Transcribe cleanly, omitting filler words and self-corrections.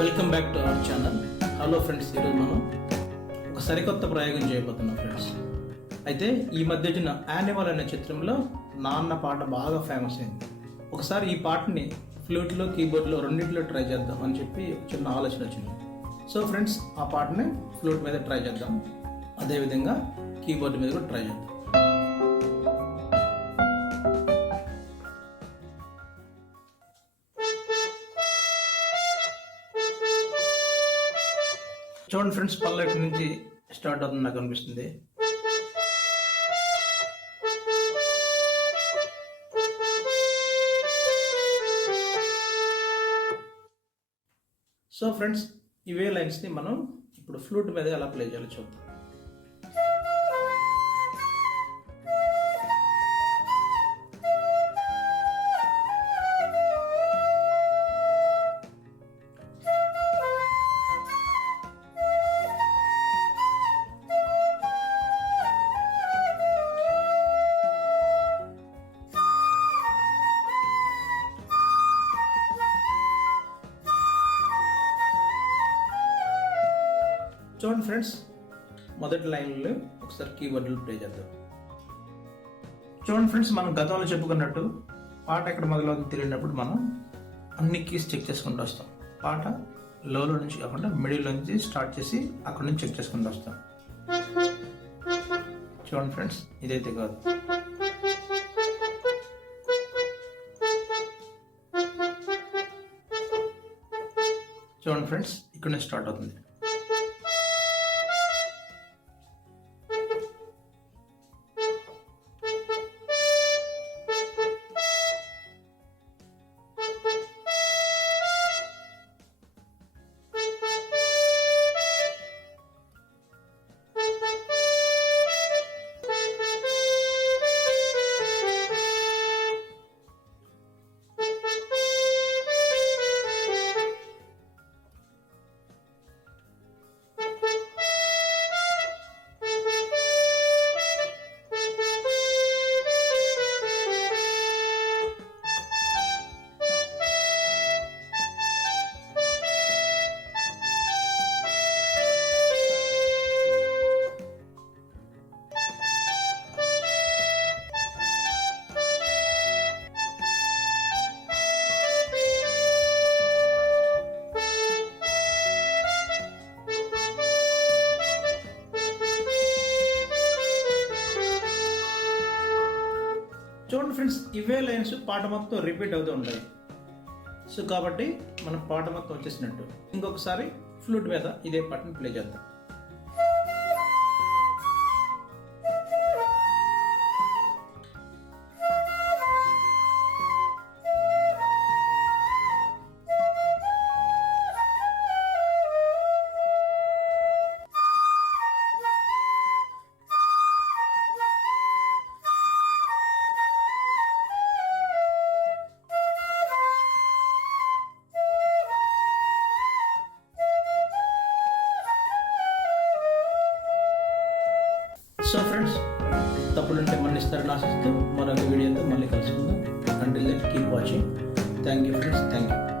Welcome back to our channel. Hello friends, ఈరోజు మనం ఒక సరికొత్త ప్రయోగం చేయబోతున్నాం ఫ్రెండ్స్. అయితే ఈ మధ్య వచ్చిన యానిమల్ అనే చిత్రంలో నాన్న పాట బాగా ఫేమస్ అయింది. ఒకసారి ఈ పాటని ఫ్లూట్లో కీబోర్డ్లో రెండింటిలో ట్రై చేద్దాం అని చెప్పి చిన్న ఆలోచన వచ్చింది. సో ఫ్రెండ్స్, ఆ పాటని ఫ్లూట్ మీద ట్రై చేద్దాం, అదేవిధంగా కీబోర్డ్ మీద కూడా ట్రై చేద్దాం. చూడండి ఫ్రెండ్స్, పల్లెటి నుంచి స్టార్ట్ అవుతుంది నాకు అనిపిస్తుంది. సో ఫ్రెండ్స్, ఇవే లైన్స్ని మనం ఇప్పుడు ఫ్లూట్ మీద ఎలా ప్లే చేయాలో చూద్దాం. చూడండి ఫ్రెండ్స్, మొదటి లైన్లో ఒకసారి కీబోర్డ్లో ప్లే చేద్దాం. చూడండి ఫ్రెండ్స్, మనం గతంలో చెప్పుకున్నట్టు పాట ఎక్కడ మొదలవుతుంది తెలియనప్పుడు మనం అన్ని కీస్ చెక్ చేసుకుంటూ వస్తాం. పాట లోలో నుంచి కాకుండా మిడిల్లో నుంచి స్టార్ట్ చేసి అక్కడ నుంచి చెక్ చేసుకుంటూ వస్తాం. చూడండి ఫ్రెండ్స్, ఇదైతే కాదు. చూడండి ఫ్రెండ్స్, ఇక్కడ నుంచి స్టార్ట్ అవుతుంది. చూడండి ఫ్రెండ్స్, ఇవే లైన్స్ పాట మొత్తం రిపీట్ అవుతూ ఉంటాయి. సో కాబట్టి మనం పాట మొత్తం వచ్చేసినట్టు. ఇంకొకసారి ఫ్లూట్ మీద ఇదే పాటను ప్లే చేద్దాం. సో ఫ్రెండ్స్, తప్పులుంటే మన్నిస్తారని ఆశిస్తూ మరొక వీడియోతో మళ్ళీ కలుసుకుందాం. Until then keep watching. Thank you friends, thank you.